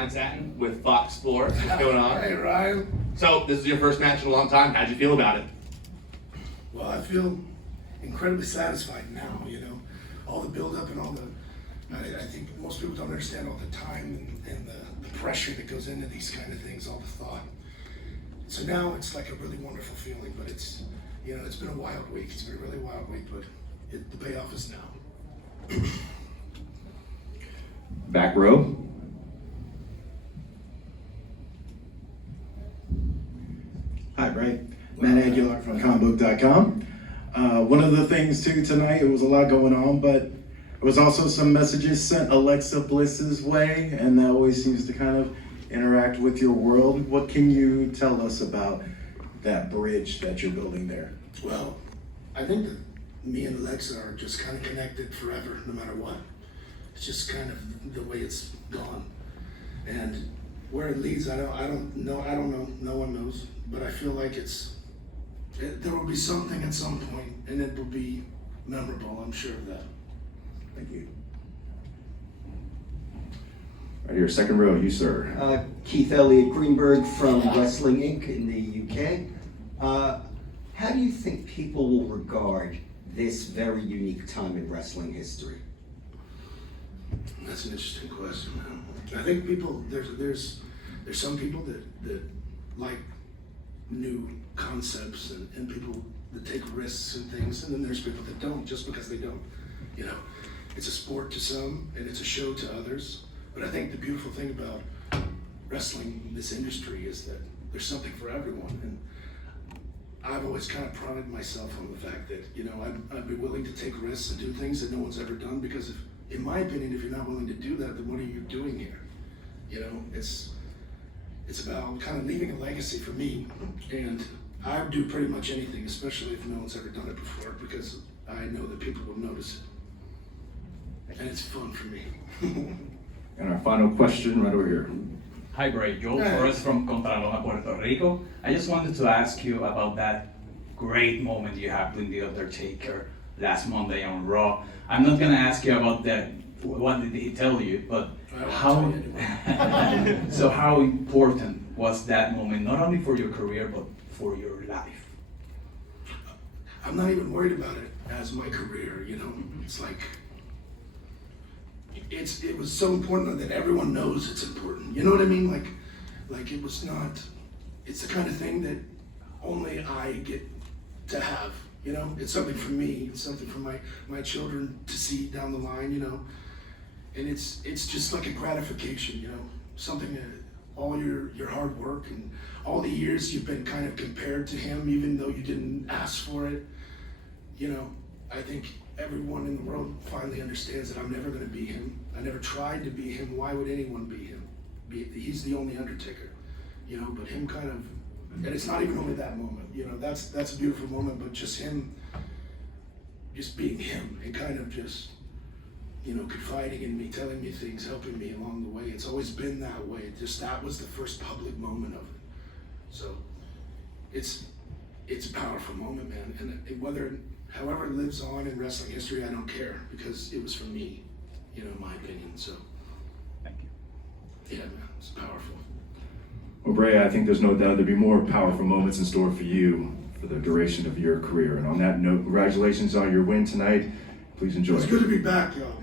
Ryan Satin with Fox Sports. What's going on? Hey, Ryan. So, this is your first match in a long time. How'd you feel about it? Well, I feel incredibly satisfied now, all the build-up and all the, I think most people don't understand all the time and the pressure that goes into these kind of things, all the thought. So now it's like a really wonderful feeling, but it's, it's been a wild week. It's been a really wild week, but the payoff is now. Back row. Hi, Bray. Matt Aguilar from comicbook.com. One of the things too tonight, it was a lot going on, but there was also some messages sent Alexa Bliss's way, and that always seems to kind of interact with your world. What can you tell us about that bridge that you're building there? Well, I think that me and Alexa are just kind of connected forever, no matter what. It's just kind of the way it's gone. And where it leads, I don't know, no one knows, but I feel like there will be something at some point, and it will be memorable, I'm sure of that. Thank you. Right here, second row, you sir. Keith Elliott Greenberg from Wrestling Inc. in the UK. How do you think people will regard this very unique time in wrestling history? That's an interesting question, man. I think people, there's some people that like new concepts and people that take risks and things, and then there's people that don't just because they don't. It's a sport to some and it's a show to others. But I think the beautiful thing about wrestling, this industry, is that there's something for everyone. And I've always kind of prided myself on the fact that, I'd be willing to take risks and do things that no one's ever done, because in my opinion, if you're not willing to do that, then what are you doing here? It's about kind of leaving a legacy for me, and I would do pretty much anything, especially if no one's ever done it before, because I know that people will notice it. And it's fun for me. And our final question right over here. Hi, Bray. Joel Torres from Contraloma, Puerto Rico. I just wanted to ask you about that great moment you had with the Undertaker last Monday on Raw. I'm not going to ask you about that, what did he tell you, but how, so how important was that moment, not only for your career, but for your life? I'm not even worried about it as my career, It's like, it was so important that everyone knows it's important. You know what I mean? Like it was not, it's the kind of thing that only I get to have, It's something for me, it's something for my children to see down the line, And it's just like a gratification, Something that all your hard work and all the years you've been kind of compared to him, even though you didn't ask for it, I think everyone in the world finally understands that I'm never going to be him. I never tried to be him. Why would anyone be him? He's the only Undertaker, but him kind of, and it's not even only that moment, that's a beautiful moment, but just him, just being him and kind of just, confiding in me, telling me things, helping me along the way. It's always been that way. Just that was the first public moment of it. So it's a powerful moment, man. And however it lives on in wrestling history, I don't care, because it was for me, in my opinion. So, Thank you. yeah, man, it's powerful. Well, Bray, I think there's no doubt there'll be more powerful moments in store for you for the duration of your career. And on that note, congratulations on your win tonight. Please enjoy. It's good to be back, y'all. Man.